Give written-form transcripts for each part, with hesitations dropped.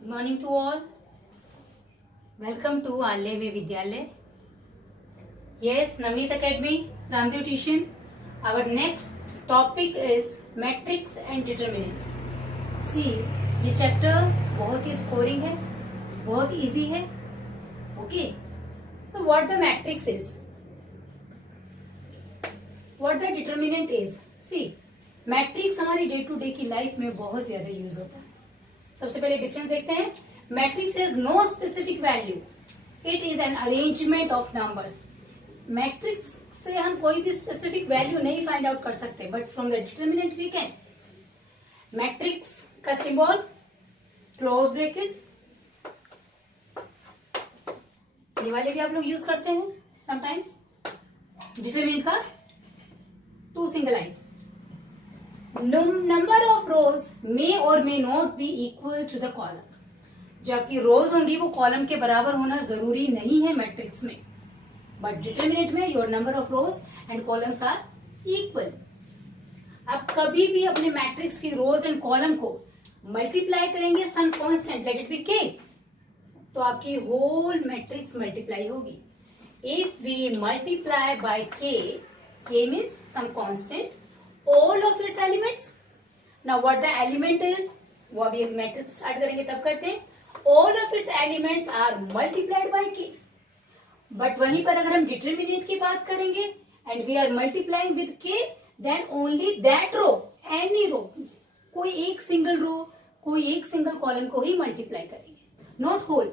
Good morning to all. Welcome to Alyavya Vidyalaya. Yes, Navneet Academy, Ramdev Tuition. Our next topic is matrix and determinant. See, ये chapter बहुत ही scoring है, बहुत easy है. Okay. So what the matrix is? What the determinant is? See, matrix हमारी day to day की life में बहुत ज्यादा यूज होता है. सबसे पहले डिफरेंस देखते हैं. Matrix is no specific value, it is an arrangement of numbers. Matrix से हम कोई भी स्पेसिफिक वैल्यू नहीं फाइंड आउट कर सकते, but from the determinant we can. Matrix का सिंबल क्लोज ब्रैकेट्स, ये वाले भी आप लोग यूज करते हैं समटाइम्स. डिटरमिनेंट का टू सिंगल आइज. नंबर ऑफ रोज मे और may not be equal to the column. जो आपकी रोज होंगी वो कॉलम के बराबर होना जरूरी नहीं है मैट्रिक्स में, बट डिटरमिनेंट में your number of rows and columns are equal. आप कभी भी अपने मैट्रिक्स की रोज एंड कॉलम को मल्टीप्लाई करेंगे some constant, let it be k, तो आपकी होल मैट्रिक्स मल्टीप्लाई होगी. If we multiply by k means some constant, all of its elements. Now what the element is, वो अभी matrix start करेंगे तब करते हैं. all of its elements are multiplied by k. But वहीं पर अगर हम डिटरमिनेंट की बात करेंगे and we are multiplying with k, then only that row, any row, कोई एक सिंगल रो, कोई एक सिंगल कॉलम को ही मल्टीप्लाई करेंगे, not whole.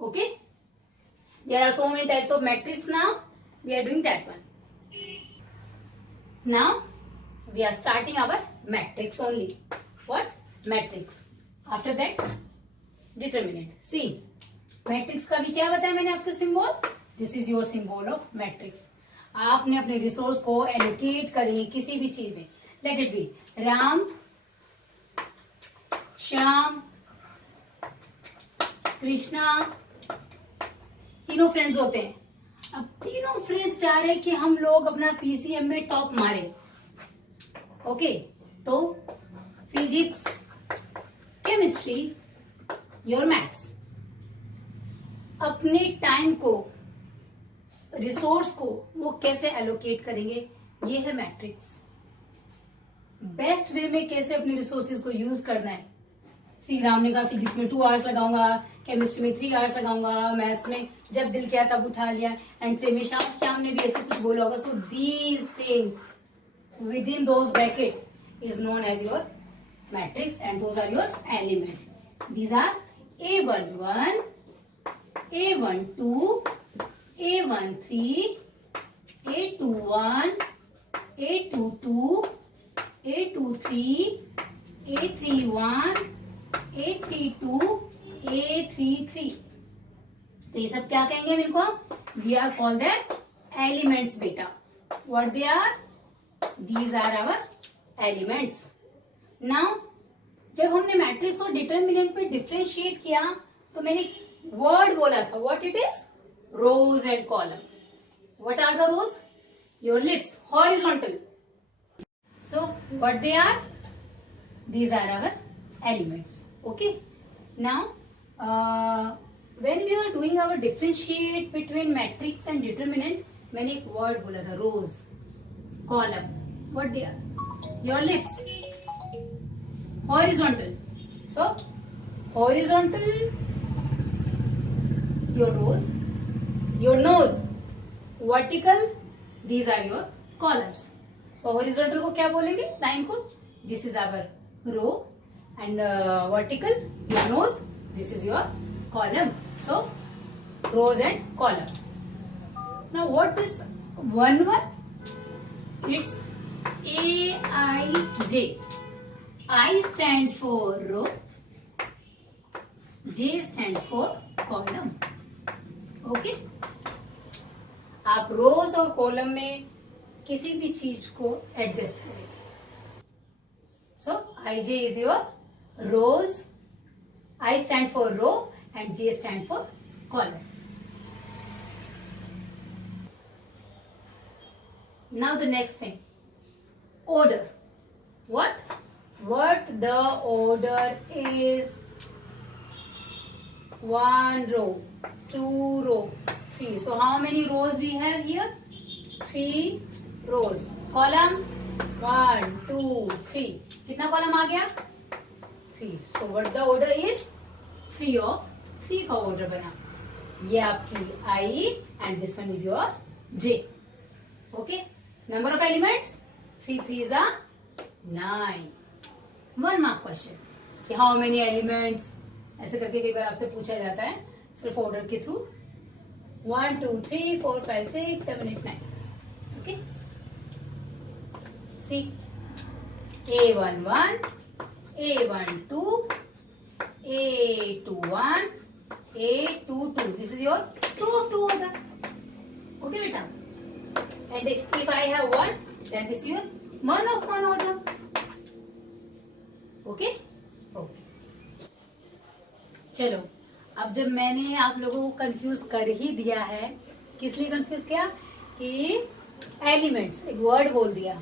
Okay, there are so many types of matrix. Now we are doing that one. Now we are starting our matrix only. What? Matrix. After that, determinant. See, matrix का भी क्या बताया मैंने आपको symbol. This is your symbol of matrix. आपने अपने resource को allocate करेंगे किसी भी चीज में. Let it be Ram, Shyam, Krishna, तीनों फ्रेंड्स होते हैं. अब तीनों फ्रेंड्स चाह रहे कि हम लोग अपना पीसीएम में टॉप मारे. ओके, तो फिजिक्स, केमिस्ट्री, योर मैथ्स, अपने टाइम को, रिसोर्स को वो कैसे एलोकेट करेंगे, ये है मैट्रिक्स. बेस्ट वे में कैसे अपने रिसोर्सेज को यूज करना है. सी, राम ने कहा फिजिक्स में 2 आवर्स लगाऊंगा, केमिस्ट्री में 3 आवर्स लगाऊंगा, मैथ्स में जब दिल किया तब उठा लिया, एंड सेम श्याम ने भी ऐसे कुछ बोला होगा. So these things within those bracket is known as your matrix, and those are your elements. These are A11, A12, A13, A21, A22, A23, A31, A32, A33. तो ये सब क्या कहेंगे मेरे को? We are called them elements बेटा. What they are? These are our elements. Now, जब हमने मैट्रिक्स और डिटरमिनेंट पे डिफरेंशिएट किया तो मैंने वर्ड बोला था. What it is? Rows and column. What are the rows? Your lips, horizontal. So what they are? These are our elements. Okay, now when we are doing our differentiate between matrix and determinant, मैंने एक word बोला था रोज, column. What they are? Your lips. Horizontal. So horizontal, your rows. Your nose. Vertical. These are your columns. So horizontal को क्या बोलेंगे? Line को. This is our row, and vertical, your nose. This is your column. So rows and column. Now what is one? It's AIJ. I stand for row, J stand for column. Okay? आप रोज और column में किसी भी चीज को adjust करेंगे. So IJ is your rows, I stand for row and J stand for column. Now the next thing, order. What the order is? 1 row, 2 row, 3. So how many rows we have here? 3 rows. Column 1, 2, 3. कितना column आ गया? 3. So what the order is? 3 of 3 का order बना. ये आपकी I and this one is your J. Okay. Number of elements? 3 3s are 9. 1 mark question. कि how many elements? ऐसे करके कई बार आपसे पूछा जाता है सिर्फ ऑर्डर के through. 1 2 3 4 5 6 7 8 9. Okay. See. A11, A12, A21, A22. This is your 2 of 2 order. Okay, beta. And if I have 1, then this is your 1 of 1 order. Okay? Okay. चलो, अब जब मैंने आप लोगों को कंफ्यूज कर ही दिया है, किस लिए कंफ्यूज किया? कि एलिमेंट्स, एक वर्ड बोल दिया.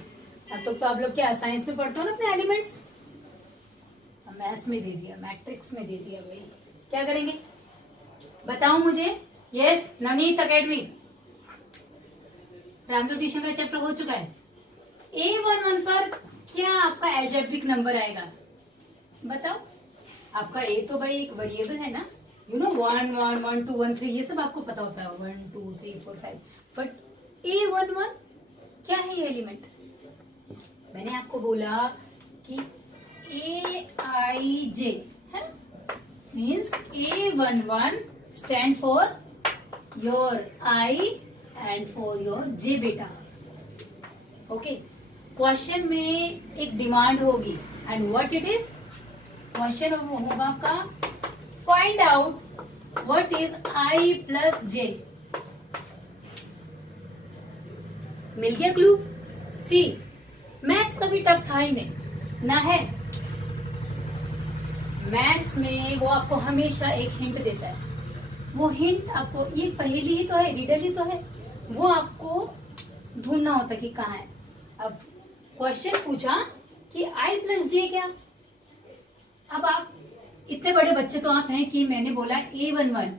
अब तो आप लोग क्या साइंस में पढ़ते हो ना अपने एलिमेंट्स, मैथ्स में दे दिया, मैट्रिक्स में दे दिया. भाई क्या करेंगे बताओ मुझे. Yes Navneet academy Ramdev tuition का चैप्टर हो चुका है. A11 पर क्या आपका एल्जेब्रिक नंबर आएगा बताओ. आपका ए तो भाई एक वेरिएबल है ना, यू नो 1 1 1 2 1 3 ये सब आपको पता होता है. 1 2 3 4 5. बट A11 क्या है ये एलिमेंट? मैंने आपको बोला कि AIJ है, means A11 stand for your I and for your J बेटा. ओके. क्वेश्चन में एक डिमांड होगी and what it is. Question होगा आपका find out what is I plus J. मिल गया क्लू. सी मैथ्स कभी टफ था ही नहीं ना है. मैथ्स में वो आपको हमेशा एक हिंट देता है. वो हिंट आपको, ये पहेली ही तो है, रिडल ही तो है, वो आपको ढूंढना होता है कि कहाँ है. अब क्वेश्चन पूछा कि I प्लस J क्या. अब आप इतने बड़े बच्चे तो आप हैं कि मैंने बोला A11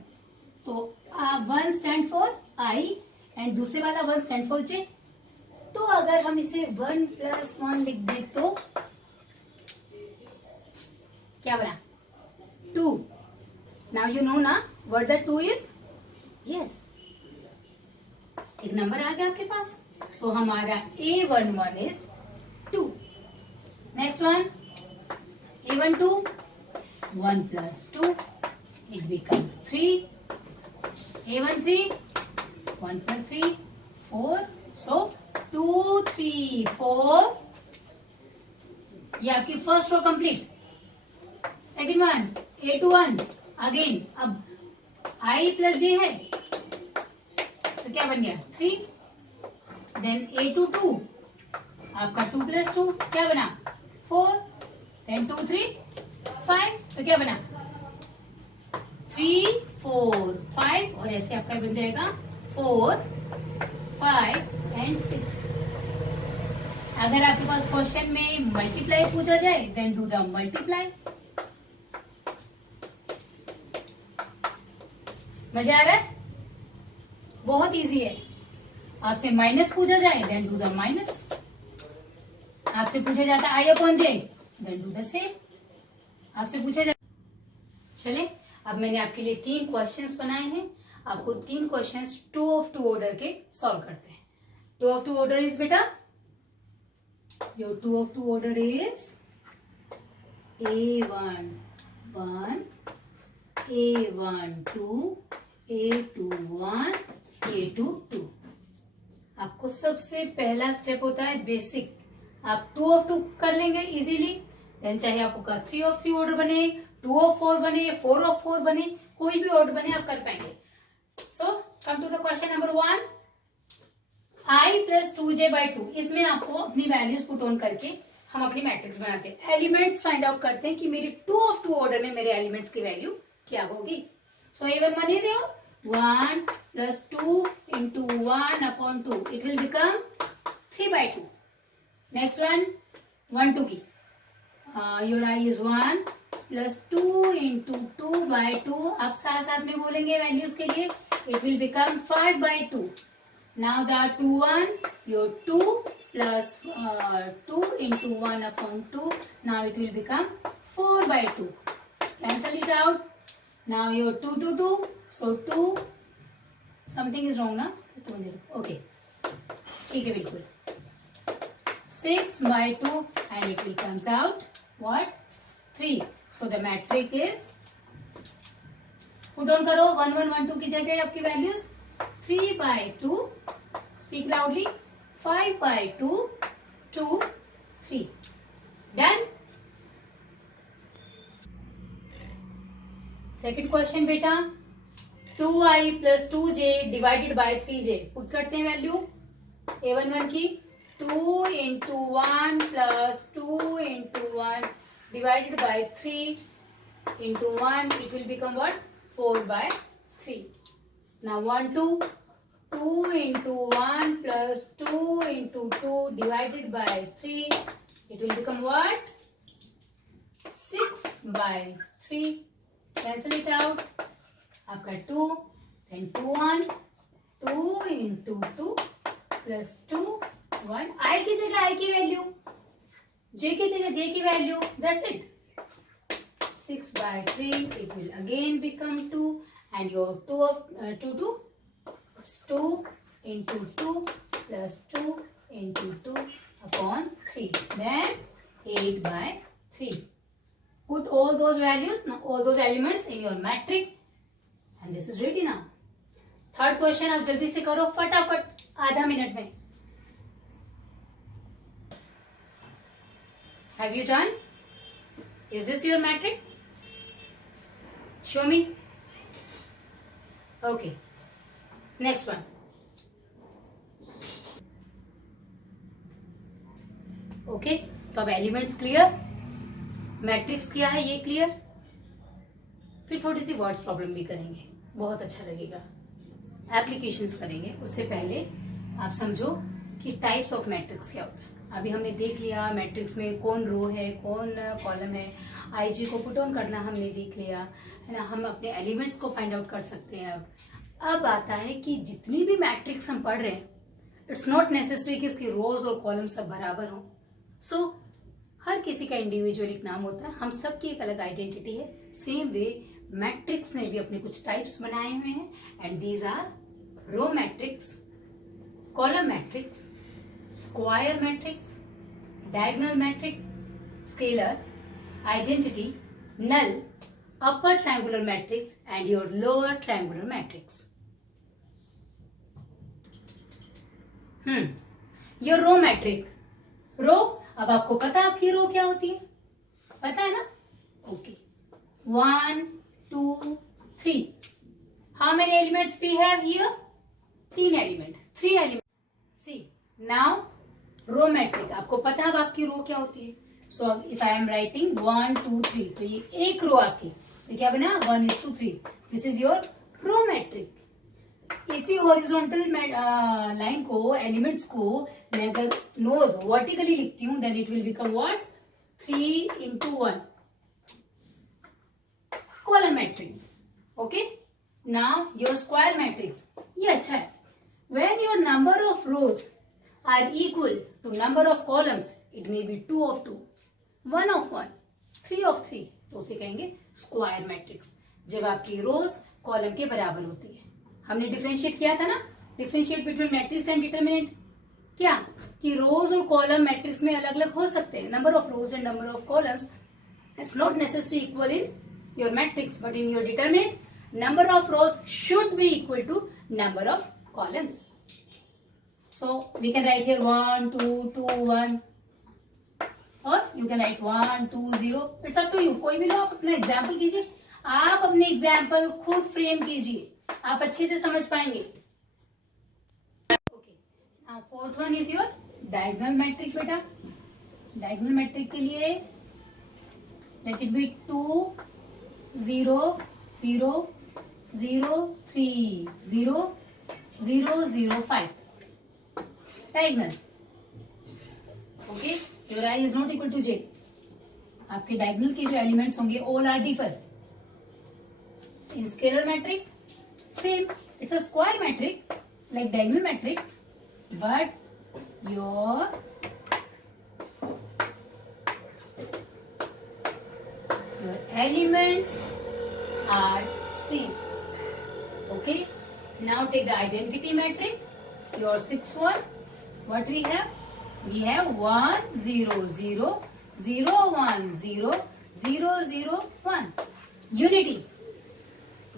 तो 1 स्टैंड फॉर I एंड दूसरे वाला 1 स्टैंड फॉर J. तो अगर हम इसे 1 प्लस 1 लिख दे तो क्या बना 2. नाउ यू नो ना व्हाट द 2 इज. यस एक नंबर आ गया आपके पास. सो हमारा A11 is 2. Next one A12 1 plus 2 it become 3. A13 1 plus 3 4. सो 2 3 4. ये आपकी first row complete. Second one A21 again. अब I प्लस J है तो क्या बन गया 3. देन A22 आपका 2 प्लस 2 क्या बना 4. देन 2 3 5 तो क्या बना 3 4 5. और ऐसे आपका बन जाएगा 4 5 एंड 6. अगर आपके पास क्वेश्चन में मल्टीप्लाई पूछा जाए देन डू द मल्टीप्लाई. मजा आ रहा है. बहुत इजी है. आपसे माइनस पूछा जाए देन डू द माइनस. आपसे पूछा जाता है I upon J then do the same. आपसे पूछा जाता. चले अब मैंने आपके लिए 3 क्वेश्चंस बनाए हैं. आपको 3 क्वेश्चंस 2 ऑफ 2 ऑर्डर के सॉल्व करते हैं. 2 ऑफ 2 ऑर्डर इज बेटा, your 2 of 2 order is A11 A12 A21 A22. आपको सबसे पहला स्टेप होता है बेसिक. आप 2 ऑफ 2 कर लेंगे इजीली. देन चाहे आपका 3 ऑफ 3 ऑर्डर बने, 2 ऑफ 4 बने, 4 ऑफ 4 बने, कोई भी ऑर्डर बने आप कर पाएंगे. So come to the question number 1. I plus 2J by 2. इसमें आपको अपनी वैल्यूज पुट ऑन करके हम अपनी मैट्रिक्स बनाते हैं. एलिमेंट्स फाइंड आउट करते हैं कि मेरी 2 ऑफ 2 ऑर्डर में मेरे एलिमेंट्स की वैल्यू क्या होगी. सो A11 is your 1 plus 2 into 1 upon 2. It will become 3 by 2. Next one 1 2 की your I is 1 plus 2 into 2/2. अब साथ साथ में बोलेंगे वैल्यूज के लिए. It will become 5/2. Now the 2 1 your 2 plus 2 into 1 upon 2. Now it will become 4/2. Cancel it out. Now your 2 2 2. So 2. Something is wrong ना? 2 0. Okay. ठीक है बिल्कुल. 6/2 and it will comes out what? 3. So the matrix is. Put on करो 1 1 1 2 की जगह आपकी values 3/2. Speak loudly. 5/2 2 3. Done. Second question बेटा. 2i plus 2j divided by 3j. Put करते हैं वैल्यू a11 की. 2 into 1 plus 2 into 1 divided by 3 into 1. It will become what? 4/3. Now 1 2. 2 into 1 plus 2 into 2 divided by 3. It will become what? 6/3. Cancel it out. आपका 2. Then 2 1. 2 into 2 plus 2 1. I की जगह I की value. J की जगह J की value. That's it. 6/3. It will again become 2. And your 2 of 2 2 into 2 plus 2 into 2 upon 3. Then 8/3. Put all those values, all those elements in your matrix. And this is ready now. Third question आप जल्दी से करो फटाफट आधा minute में. Have you done? Is this your matrix? Show me. Okay. Next one. Okay. तो अब elements clear, matrix क्या है ये क्लियर. फिर थोड़ी सी वर्ड्स प्रॉब्लम भी करेंगे, बहुत अच्छा लगेगा. एप्लीकेशंस करेंगे. उससे पहले आप समझो कि टाइप्स ऑफ मैट्रिक्स क्या होता है. अभी हमने देख लिया मैट्रिक्स में कौन रो है कौन कॉलम है. आईजी को पुट ऑन करना हमने देख लिया है ना. हम अपने एलिमेंट्स को फाइंड आउट कर सकते हैं. अब आता है कि जितनी भी मैट्रिक्स हम पढ़ रहे हैं, इट्स नॉट नेसेसरी कि उसकी रोज और कॉलम सब बराबर हों. सो हर किसी का इंडिविजुअल एक नाम होता है. हम सब की एक अलग आइडेंटिटी है. सेम वे मैट्रिक्स ने भी अपने कुछ टाइप्स बनाए हुए हैं. And these are row matrix, column matrix, square matrix, diagonal matrix, scalar, identity, null, upper triangular matrix and your lower triangular matrix. Your row matrix. रो, अब आपको पता है आपकी रो क्या होती है, पता है ना. Okay. 1 2 3. How many elements we have here? 3 element, 3 element. See now row matrix. आपको पता है अब आपकी रो क्या होती है. So if I am writing 1 2 3, तो ये एक रो आपकी. ये क्या बना 1:3. This is your row matrix. इसी हॉरिजॉन्टल लाइन को, एलिमेंट्स को मैं अगर नोज वर्टिकली लिखती हूं, then it will become what 3:1 column matrix. Okay. Now your square matrix. ये अच्छा है. When your number of rows are equal to number of columns, it may be 2 of 2, 1 of 1, 3 of 3, तो उसे कहेंगे स्क्वायर मैट्रिक्स. जब आपकी रोज column के बराबर होती है. हमने डिफरेंशिएट किया था ना, differentiate between matrix and determinant. क्या कि रोज और कॉलम मैट्रिक्स में अलग अलग हो सकते हैं. Number of rows and number of columns, it's not necessary equal in your matrix, but in your determinant number of rows should be equal to number of columns. So we can write here 1 2 2 1, और you can write 1 2 0. It's up to you. कोई भी लो, आप अपना example कीजिए. आप अपने example खुद frame कीजिए, आप अच्छे से समझ पाएंगे. Okay. Now fourth one is your diagonal matrix. बेटा डायगोनल मैट्रिक के लिए let it be 2 0 0 0 3 0 0 0 5 diagonal. Okay. Your I is not equal to J. आपके डायगोनल के जो एलिमेंट्स होंगे all are differ. In scalar metric, same. It's a square metric like diagonal metric, but your elements are same. Okay. Now take the identity metric. Your sixth one. What we have? We have 1 0 0 0 1 0 0 0 1. Unity.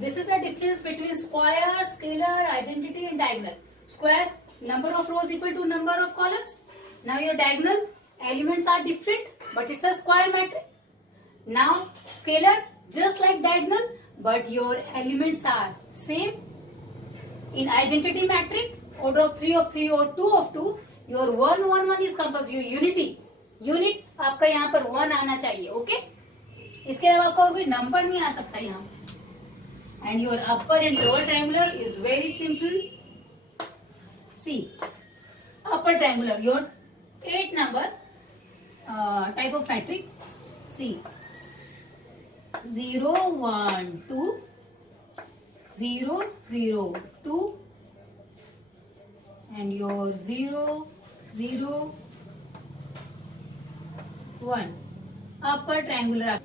This is the difference between square, scalar, identity and diagonal. Square, number of rows equal to number of columns. Now your diagonal elements are different, but it's a square metric. Now scalar, just like diagonal, but your elements are same. In identity metric, order of 3 of 3 or 2 of 2, your 1 1 1 is compulsory. Unity, unit आपका यहाँ पर 1 आना चाहिए. Okay? इसके अलावा आपका कोई number नहीं आ सकता यहाँ. And your upper and lower triangular is very simple. See, upper triangular, your 8 number type of metric. See, 0 1 2 0 0 2 and your 0 0 1 upper triangular.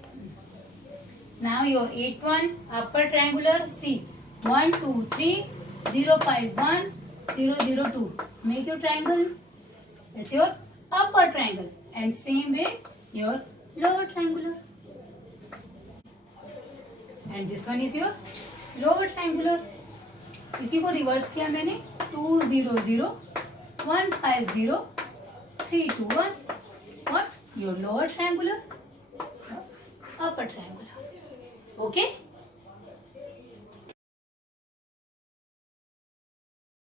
Now your 8 1 upper triangular. See, 1 2 3 0 5 1 0 0 2. Make your triangle. That's your upper triangle. And same way your lower triangular. And this one is your lower triangular. इसी को reverse किया मैंने. 2 0 0 1 5 0 3 2 1. What? Your lower triangular, upper triangular. Okay?